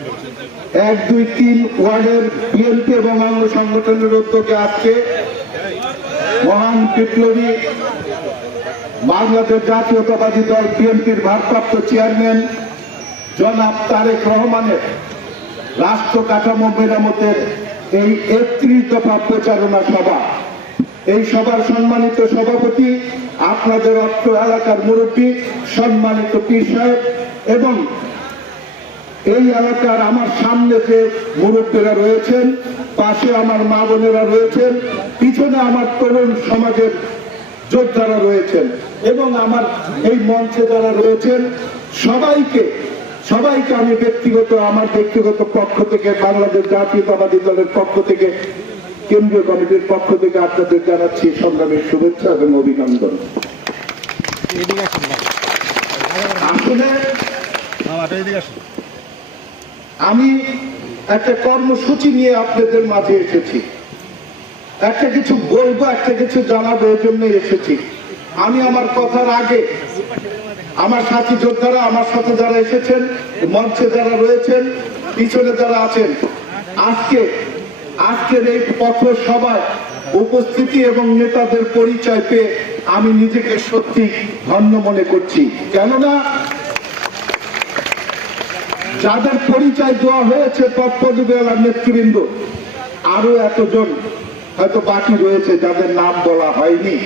1, 2, 3 ওয়ার্ডের বিএনপি এবং অঙ্গ সংগঠনের উদ্যোগে আজকে মহান বিপ্লবী বাংলাদেশ জাতীয়তাবাদী দল বিএনপির ভারপ্রাপ্ত চেয়ারম্যান জনাব তারেক রহমানের রাষ্ট্র কাঠামো মেরামতের এই 31 দফা প্রচারণা সভা, এই সভার সম্মানিত সভাপতি, আপনাদের অত্র এলাকার মুরব্বী সম্মানিত পীর সাহেব এবং এই এলাকার আমার সামনে যে মুরব্বীরা রয়েছেন, পাশে আমার মা বোনেরা রয়েছেন, পিছনে আমার তরুণ সমাজের যোদ্ধারা রয়েছেন এবং আমার এই মঞ্চে যারা রয়েছেন সবাইকে আমি আমার ব্যক্তিগত পক্ষ থেকে, বাংলাদেশ জাতীয়তাবাদী দলের পক্ষ থেকে, কেন্দ্রীয় কমিটির পক্ষ থেকে আপনাদের জানাচ্ছি সংগ্রামী শুভেচ্ছা এবং অভিনন্দন। আসলে আমি একটা কর্মসূচি নিয়ে আপনাদের মাঝে এসেছি, একটা কিছু বলবো, একটা কিছু জানাবো, এই জন্য এসেছি। আমি আমার কথার আগে আমার সাথী যোদ্ধারা, আমার সাথে যারা এসেছেন, মঞ্চে যারা রয়েছেন, পিছনে যারা আছেন, আজকের এই পথ সভায় উপস্থিতি এবং নেতাদের পরিচয় পেয়ে আমি নিজেকে সত্যি ধন্য মনে করছি। কেননা যাদের পরিচয় দেওয়া হয়েছে পদপদবেলার নেতৃবৃন্দ, আরো এতজন হয়তো বাকি রয়েছে যাদের নাম বলা হয়নি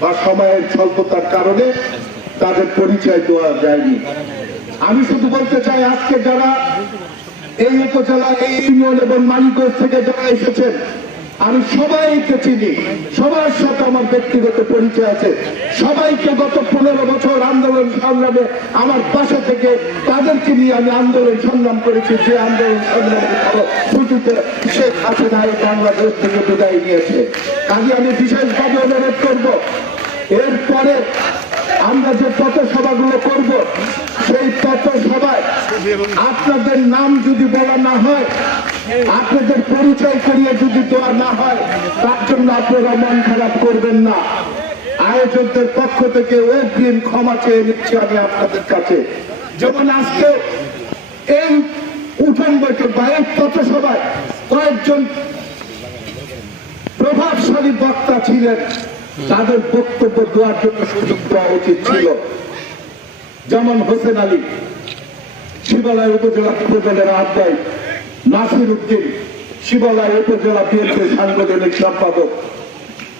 বা সময়ের স্বল্পতার কারণে তাদের পরিচয় দেওয়া যায়নি। আমি শুধু বলতে চাই, আজকে যারা এই উপজেলা, এই ইউনিয়ন এবং মানিকগঞ্জ থেকে যারা এসেছেন, আমি সবাইকে চিনি, সবার সাথে আমার ব্যক্তিগত পরিচয় আছে, সবাইকে গত 15 বছর আন্দোলন সংগ্রামে আমার পাশে থেকে তাদেরকে নিয়ে আমি আন্দোলন সংগ্রাম করেছি। যে আন্দোলন সংগ্রামের ছুটিতে শেখ হাসিনা বাংলাদেশ থেকে বিদায় নিয়েছে। কাজে আমি বিশেষভাবে অনুরোধ করব, এরপরে আমরা যে পথসভাগুলো করব, সেই পথসভায় আপনাদের নাম যদি বলা না হয়, আপনাদের পরিচয় করিয়ে যদি দেওয়া না হয়, তার জন্য আপনারা মন খারাপ করবেন না। আয়োজকদের পক্ষ থেকে অগ্রিম ক্ষমা চেয়ে নিচ্ছি আমি আপনাদের কাছে। যেমন আজকে এই উঠান বৈঠক বা এই পথসভায় কয়েকজন প্রভাবশালী বক্তা ছিলেন, তাদের বক্তব্য দেওয়ার জন্য সুযোগ দেওয়া উচিত ছিল। যেমন হোসেন আলী, শিবালয় উপজেলা উপজেলার আহ্বায়ক, নাসির উদ্দিন, শিবালয় উপজেলা বিএনপির সাংগঠনিক সম্পাদক,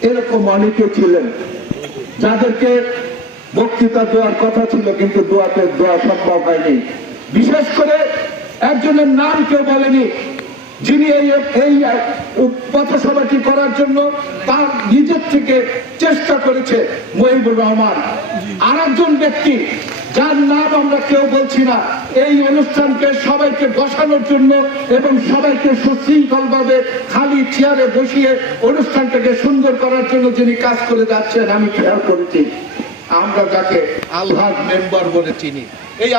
এরকম অনেকে ছিলেন যাদেরকে বক্তৃতা দেওয়ার কথা ছিল কিন্তু দেওয়া সম্ভব হয়নি। বিশেষ করে একজনের নাম কেউ বলেনি, যিনি এই পথসভাটি করার জন্য তার নিজের থেকে চেষ্টা করেছে, মহিবুর রহমান। আর একজন ব্যক্তি যার নাম আমরা কেউ বলছি না, এই অনুষ্ঠানকে সবাইকে বসানোর জন্য এবং সবাইকে সুশৃঙ্খল ভাবে খালি চেয়ারে বসিয়ে অনুষ্ঠানটাকে সুন্দর করার জন্য যিনি কাজ করে যাচ্ছেন, আমি খেয়াল করেছি, আমরা যাকে আলহাজ মেম্বার বলে চিনি, এই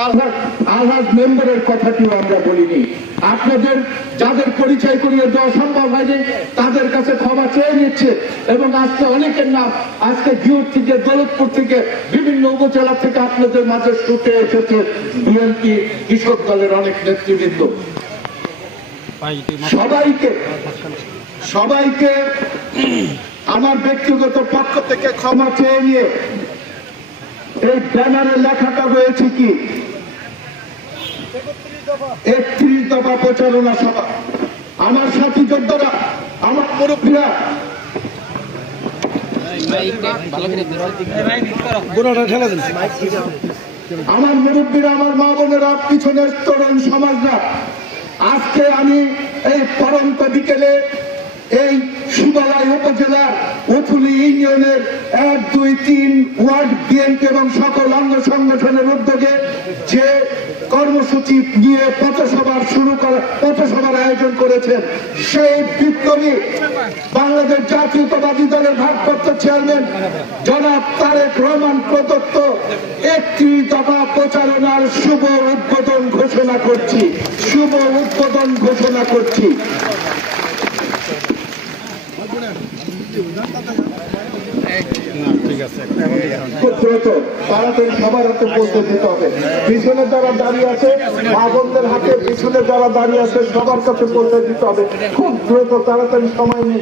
আলহাজ মেম্বারের কথাটিও আমরা বলিনি। আপনাদের যাদের পরিচয় করিয়ে দেওয়া সম্ভব হয়নি, তাদের কাছে ক্ষমা চেয়ে নিচ্ছে। এবং আজকে অনেকের নাম, আজকে ঘিওর থেকে, দৌলতপুর থেকে, বিভিন্ন উপজেলা থেকে আপনাদের মাঝে ছুটে এসেছে বিএনপি কৃষক দলের অনেক নেতৃবৃন্দ। সবাইকে আমার ব্যক্তিগত পক্ষ থেকে ক্ষমা চেয়ে নিয়ে, এই ব্যানারে লেখাটা রয়েছে কি 31 দফা প্রচারণা সভা। আমার সাথী যোদ্ধারা, আমার মুরব্বীরা, আমার মা বোনেরা, পিছনের তরুণ সমাজরা, আজকে আমি এই পরন্ত বিকেলে এই শিবালয় উপজেলার উথুলি ইউনিয়নের 1, 2, 3 ওয়ার্ড বিএনপি এবং সকল অঙ্গ সংগঠনের উদ্যোগে যে কর্মসূচি নিয়ে পথসভার আয়োজন করেছেন, সেই বিপ্লবী বাংলাদেশ জাতীয়তাবাদী দলের ভারপ্রাপ্ত চেয়ারম্যান জনাব তারেক রহমান প্রদত্ত 31 দফা প্রচারণার শুভ উদ্বোধন ঘোষণা করছি। ঠিক আছে খুব দ্রুত তাড়াতাড়ি সবার হাতে পৌঁছে দিতে হবে। পিছনে যারা দাঁড়িয়ে আছে, মা বোনদের হাতে পিছনে যারা দাঁড়িয়ে আছে সবার কাছে পৌঁছে দিতে হবে। খুব দ্রুত তাড়াতাড়ি সময় নেই।